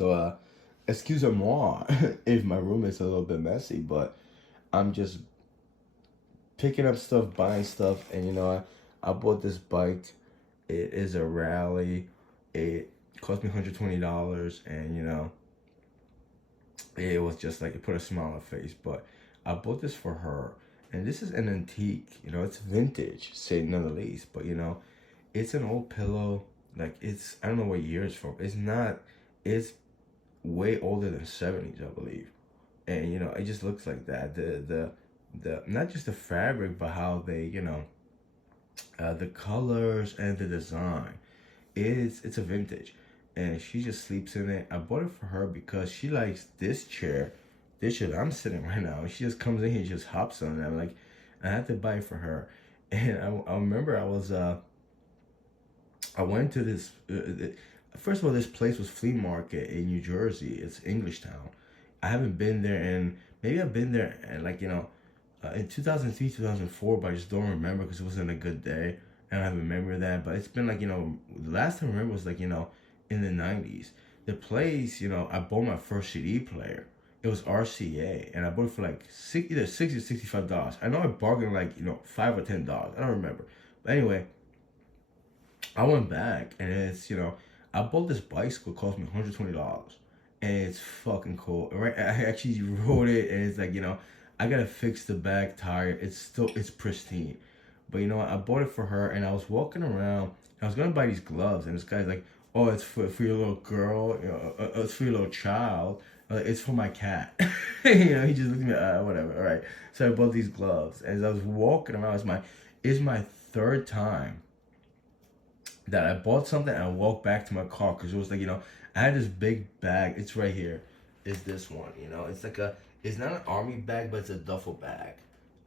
So, excuse-moi if my room is a little bit messy, but I'm just picking up stuff, buying stuff, and I bought this bike. It is a rally. It cost me $120, and it was just like it put a smile on her face. But I bought this for her, and this is an antique. It's vintage, say none the least. But it's an old pillow. Like I don't know what year it's from. It's not. It's way older than '70s, I believe. And it just looks like that. The not just the fabric, but how they the colors and the design. It's a vintage, and she just sleeps in it. I bought it for her because she likes this chair that I'm sitting right now. She just comes in here, just hops on it. I'm like, I had to buy it for her, and I remember I went to this. First of all, this place was flea market in New Jersey. It's English Town. I haven't been there, and maybe I've been there, and in 2003, 2004, but I just don't remember because it wasn't a good day. I don't have a memory of that, but it's been the last time I remember was in the 90s. The place, I bought my first CD player. It was RCA, and I bought it for either $60 or $65. I know I bargained $5 or $10. I don't remember. But anyway, I went back, and I bought this bicycle. It cost me $120, and it's fucking cool. Right, I actually rode it, and it's I gotta fix the back tire. It's pristine. But I bought it for her, and I was walking around. I was gonna buy these gloves, and this guy's like, "Oh, it's for your little girl. It's for your little child. It's for my cat." He just looked at me, whatever. All right. So I bought these gloves, and as I was walking around, it's my third time that I bought something and I walked back to my car because it was I had this big bag. It's right here. Is this one? It's not an army bag, but it's a duffel bag.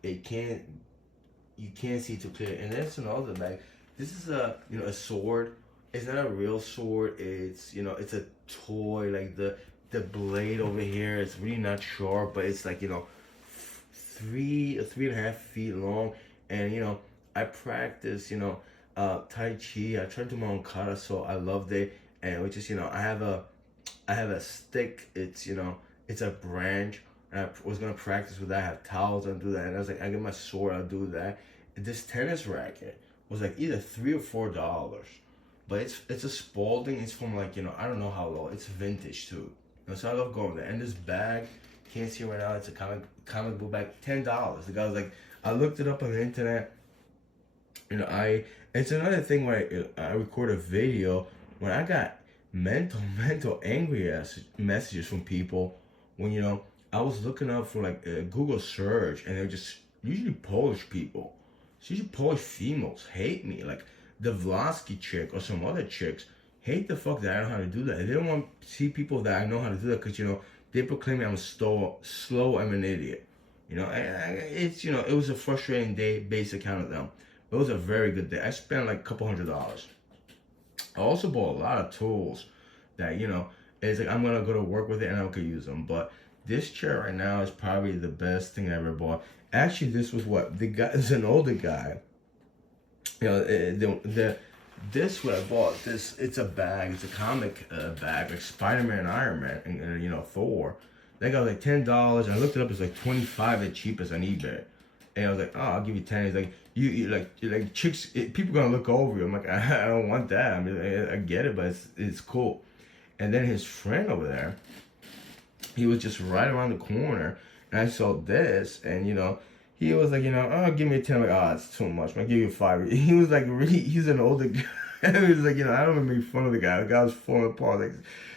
It can't You can't see too clear. And then it's another bag. This is a sword. It's not a real sword. It's a toy. Like the blade over here is really not sharp, but it's 3.5 feet long. And I practice Tai Chi. I tried to do my own kata, so I loved it. And which is I have a stick. It's a branch. And I was gonna practice with that. I have towels and do that. And I was like, I get my sword. I'll do that. This tennis racket was either $3 or $4, but it's a Spalding. It's from I don't know how long. It's vintage too. So I love going there. And this bag, can't see right now. It's a comic book bag. $10. The guy was like, I looked it up on the internet. It's another thing where I record a video when I got mental angry ass messages from people when I was looking up for a Google search, and they're just usually Polish people. It's usually Polish females hate me, like the Vlasky chick or some other chicks hate the fuck that I know how to do that. They don't want to see people that I know how to do that because they proclaim me I'm slow, I'm an idiot. It was a frustrating day, base account of them. It was a very good day. I spent a couple $100. I also bought a lot of tools that it's I'm gonna go to work with it and I could use them. But this chair right now is probably the best thing I ever bought. Actually, this was what the guy is an older guy. This what I bought. It's a bag. It's a comic bag like Spider-Man, and Iron Man, and Thor. That got $10. I looked it up. It's 25 at cheapest on eBay. And I was like, oh, I'll give you 10. He's like, you like chicks. People gonna look over you. I'm like, I don't want that. I mean, I get it, but it's cool. And then his friend over there, he was just right around the corner, and I saw this, and he was like, oh, give me a 10. I'm like, oh, it's too much. I'll give you 5. He was he's an older guy. He was like, I don't want to make fun of the guy. The guy was falling apart,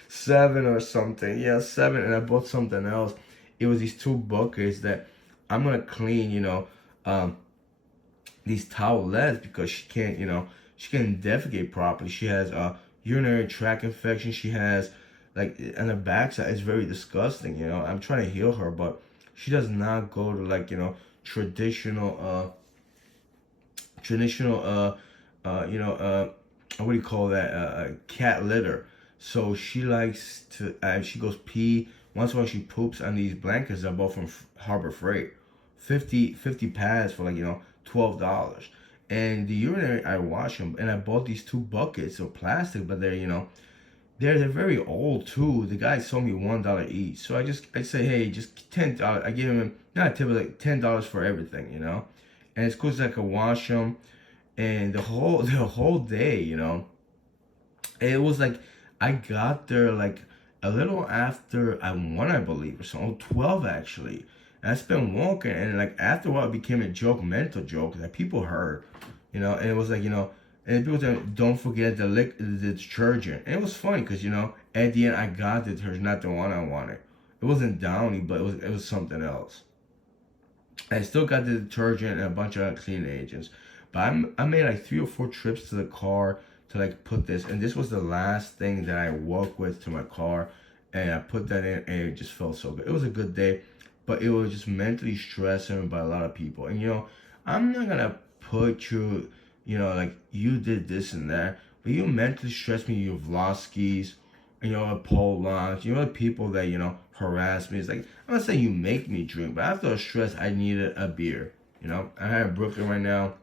7 or something. Yeah, 7. And I bought something else. It was these 2 buckets that I'm gonna clean, these towelettes because she can't defecate properly. She has urinary tract infection. She has on her backside. It's very disgusting. I'm trying to heal her, but she does not go to traditional what do you call that, cat litter. So she likes to she goes pee once in a while. She poops on these blankets I bought from Harbor Freight, 50 pads for $12. And the urinary, I wash them, and I bought these 2 buckets of plastic, but they're they're very old too. The guy sold me $1 each, so I say, hey, just $10. I give him not a tip, but like $10 for everything, you know. And it's cool, so I could wash them, and the whole day, you know. It was like I got there like a little after I won, I believe, or something. 12 actually. And I spent walking, and like after a while, it became a joke, mental joke that people heard, you know. And it was like, you know, and people said, don't forget the detergent. And it was funny because, you know, at the end I got the detergent, not the one I wanted. It wasn't Downy, but it was something else. I still got the detergent and a bunch of cleaning agents. But I made like 3 or 4 trips to the car to like put this, and this was the last thing that I walked with to my car, and I put that in, and it just felt so good. It was a good day, but it was just mentally stressing by a lot of people. And you know, I'm not gonna put you, you know, like you did this and that, but you mentally stressed me. You Vloskis, and you know, pole lines, you know, the people that, you know, harass me. It's like, I'm not saying you make me drink, but after the stress, I needed a beer. You know, I'm here in Brooklyn right now.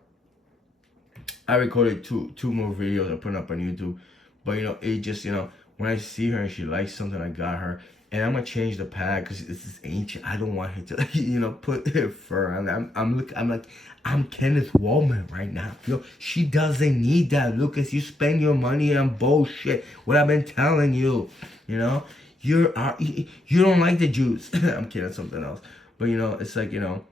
I recorded two more videos I put up on YouTube, but you know, it just, you know, when I see her and she likes something, I got her, and I'm gonna change the pad because this is ancient. I don't want her to, you know, put her fur. I'm like, I'm Kenneth Wallman right now. You know, she doesn't need that, Lucas. You spend your money on bullshit. What I've been telling you, you know, you don't like the juice. I'm kidding, something else, but you know, it's like, you know.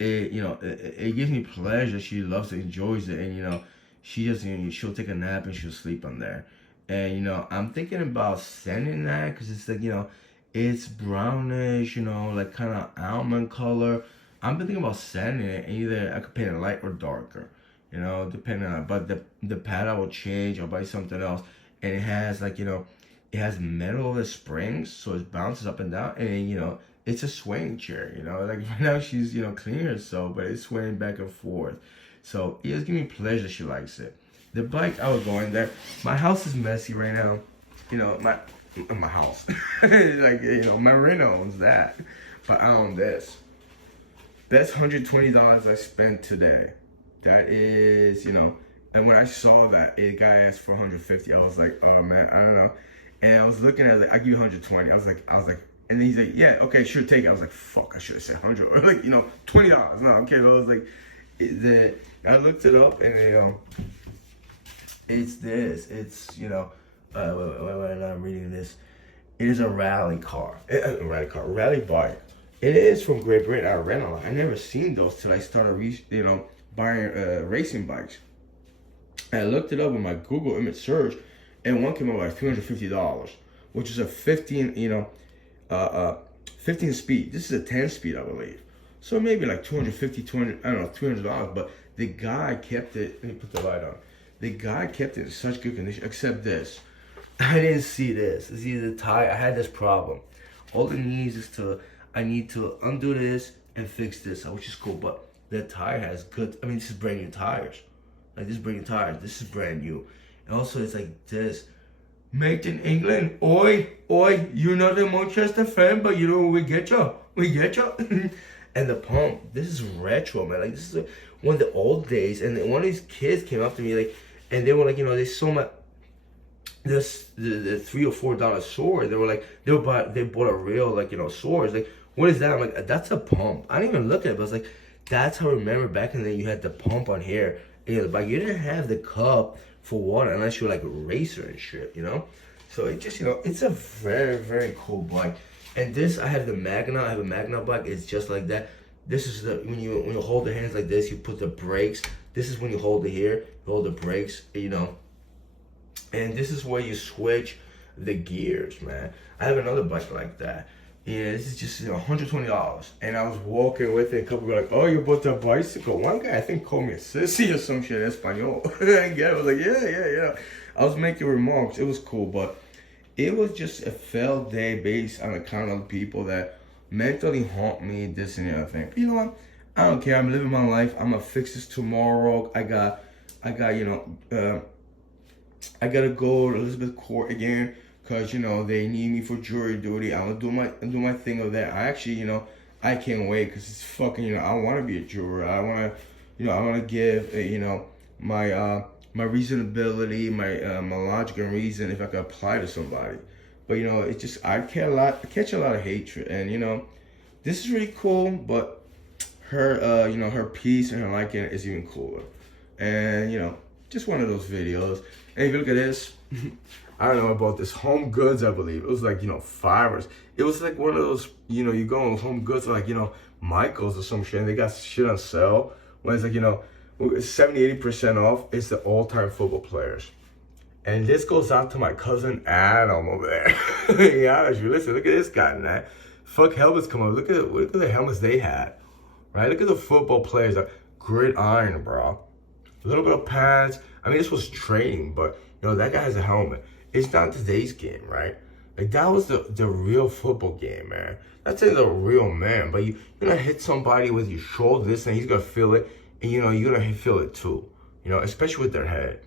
It gives me pleasure. She loves it, enjoys it, and you know, she'll take a nap and she'll sleep on there. And you know, I'm thinking about sending that because it's like, you know, it's brownish, you know, like kind of almond color. I'm thinking about sending it. Either I could paint it light or darker, you know, depending on. But the pad I will change. I'll buy something else, and it has like, you know, it has metal springs, so it bounces up and down, and you know, it's a swing chair, you know. Like right now she's, you know, cleaning herself, but it's swaying back and forth. So it just gives me pleasure. She likes it. The bike, I was going there. My house is messy right now. You know, my house. Like, you know, my rent owns that, but I own this. That's $120 I spent today. That is, you know, and when I saw that a guy asked for 150, I was like, oh man, I don't know. And I was looking at it, like, I give you 120. I was like, and then he's like, yeah, okay, sure, take it. I was like, fuck, I should have said 100 or like, you know, $20. No, I'm kidding. I was like, I looked it up, and you know, it's this. It's, you know, wait, I'm reading this. It is a rally car, rally bike. It is from Great Britain. I rent a lot. I never seen those till I started, buying racing bikes. And I looked it up with my Google image search, and one came out like $350, which is a 15, you know, 15 speed. This is a 10 speed, I believe. So maybe like 250, 200, I don't know, $300. But the guy kept it. Let me put the light on. The guy kept it in such good condition, except this. I didn't see this. See the tire. I had this problem. All it needs is I need to undo this and fix this, which is cool. But the tire has good. I mean, this is brand new tires. Like, this is brand new tires. This is brand new. And also, it's like this. Made in England. Oi, you're not a Manchester fan, but you know, we get you. And the pump, this is retro, man. Like, this is one of the old days. And one of these kids came up to me, like, and they were like, you know, they saw my the $3 or $4 sword. They were like, they bought a real, like, you know, sword. It's like, what is that? I'm like, that's a pump. I didn't even look at it, but I was like, that's how I remember back in the day you had the pump on here. You know, but you didn't have the cup for water unless you were like a racer and shit, you know. So it just, you know, it's a very, very cool bike. And this, I have the Magna. I have a Magna bike. It's just like that. This is the when you hold the hands like this, you put the brakes. This is when you hold it here, you hold the brakes, you know. And this is where you switch the gears, man. I have another bike like that. Yeah, this is just, you know, $120. And I was walking with it, a couple were like, oh, you bought that bicycle. One guy, I think, called me a sissy or some shit in Espanol. I was like, yeah. I was making remarks. It was cool, but it was just a failed day based on account of people that mentally haunt me, this and the other thing. You know what? I don't care. I'm living my life. I'm gonna fix this tomorrow. I got, you know, I gotta go to Elizabeth Court again. Cause, you know, they need me for jury duty. I'm gonna do my thing of that. I actually, you know, I can't wait because it's fucking, you know, I want to be a juror. I want to, you know, I want to give, you know, my my reasonability, my logic and reason if I could apply to somebody. But you know, it just I catch a lot of hatred, and you know, this is really cool. But her you know, her peace and her liking is even cooler. And you know, just one of those videos. And if you look at this, I don't know about this Home Goods, I believe it was like, you know, $5. It was like one of those, you know, you go on Home Goods like, you know, Michael's or some shit, and they got shit on sale when it's like, you know, 70-80% off. It's the all-time football players. And this goes out to my cousin Adam over there. Yeah, you listen, look at this guy, man. Fuck helmets come up. Look at the helmets they had. Right? Look at the football players. Like, gridiron, bro. A little bit of pads. I mean, this was training, but you know, that guy has a helmet. It's not today's game, right? Like, that was the real football game, man. That's the real man. But you're gonna hit somebody with your shoulder, this, and he's gonna feel it, and you know, you're gonna feel it too. You know, especially with their head.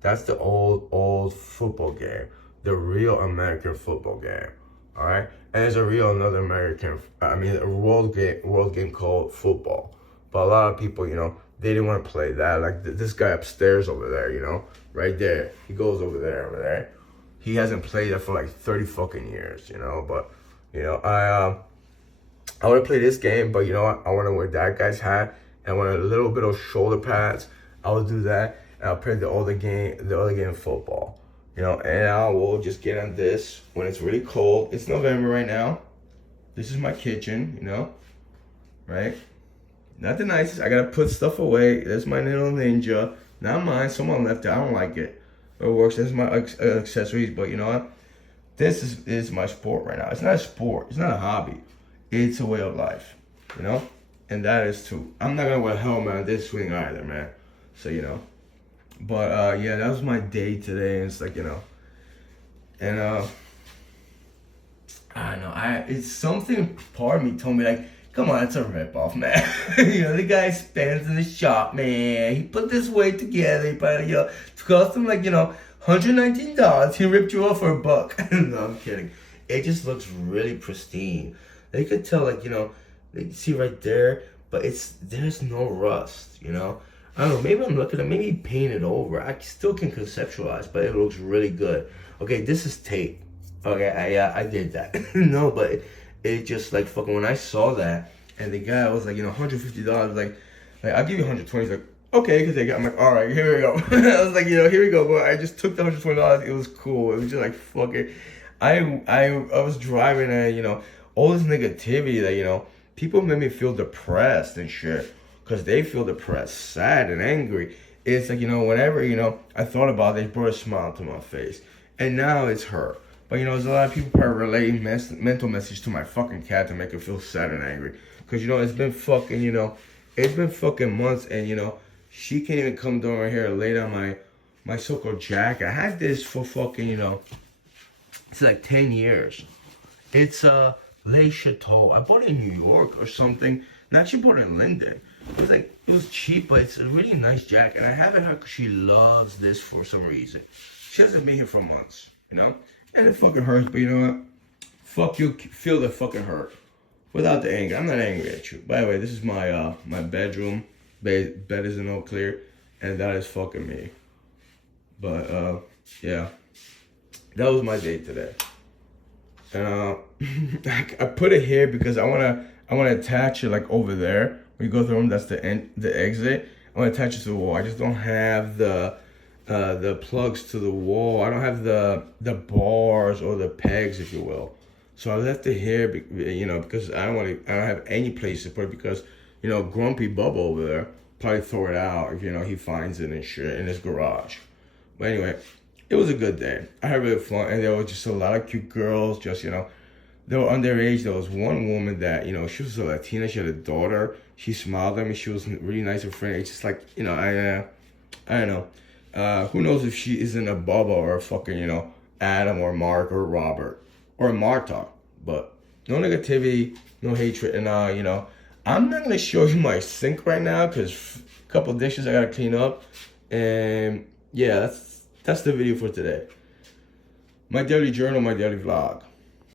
That's the old football game. The real American football game. All right? And there's a real another American, a world game called football. But a lot of people, you know, they didn't want to play that. Like this guy upstairs over there, you know, right there. He goes over there. He hasn't played that for like 30 fucking years, you know. But, you know, I want to play this game, but you know what? I want to wear that guy's hat. And I want a little bit of shoulder pads. I will do that. And I'll play the other game football. You know, and I will just get on this when it's really cold. It's November right now. This is my kitchen, you know, right? Not the nicest. I gotta put stuff away. That's my little ninja. Not mine. Someone left it. I don't like it. It works. This is my accessories. But you know what? This is my sport right now. It's not a sport. It's not a hobby. It's a way of life, you know? And that is too. I'm not gonna wear a helmet on this swing either, man. So, you know. But yeah, that was my day today, and it's like, you know, and I don't know, it's something, part of me told me like, come on, it's a ripoff, man. You know, the guy spends in the shop, man. He put this weight together, he probably, you know, it cost him like, you know, $119. He ripped you off for $1. No, I'm kidding. It just looks really pristine. They could tell, like, you know, they see right there, but there's no rust, you know. I don't know, maybe I'm looking at, maybe paint it over. I still can conceptualize, but it looks really good. Okay, this is tape. Okay, I did that. No, but it just like fucking, when I saw that, and the guy was like, you know, $150, like I'll give you 120. He's like, okay, because they got, I'm like, all right, here we go. I was like, you know, here we go, but I just took the $120. It was cool. It was just like, fucking, I was driving and, you know, all this negativity that, you know, people made me feel depressed and shit. Because they feel depressed, sad, and angry. It's like, you know, whenever, you know, I thought about it, they brought a smile to my face. And now it's her. But, you know, there's a lot of people probably relating mental message to my fucking cat to make her feel sad and angry. Because, you know, it's been fucking, you know, it's been fucking months. And, you know, she can't even come down here and lay down my so-called jacket. I had this for fucking, you know, it's like 10 years. It's Le Chateau. I bought it in New York or something. And actually bought it in Linden. It was cheap, but it's a really nice jacket. And I have it her because she loves this for some reason. She hasn't been here for months, you know? And it fucking hurts, but you know what? Fuck you, feel the fucking hurt. Without the anger. I'm not angry at you. By the way, this is my my bedroom. Bed isn't all clear. And that is fucking me. But, yeah. That was my day today. And, I put it here because I wanna attach it like over there. When you go through them, that's the exit. I want to attach it to the wall. I just don't have the plugs to the wall. I don't have the bars or the pegs, if you will. So I left it here, you know, because I don't have any place to put it because, you know, Grumpy Bubba over there probably throw it out if, you know, he finds it and shit in his garage. But anyway, it was a good day. I had really fun, and there were just a lot of cute girls, just, you know, they were underage. There was one woman that, you know, she was a Latina. She had a daughter. She smiled at me. She was really nice and friendly. It's just like, you know, I don't know. Who knows if she isn't a Bubba or a fucking, you know, Adam or Mark or Robert or Marta. But no negativity, no hatred. And, you know, I'm not going to show you my sink right now because a couple of dishes I got to clean up. And, yeah, that's the video for today. My daily journal, my daily vlog.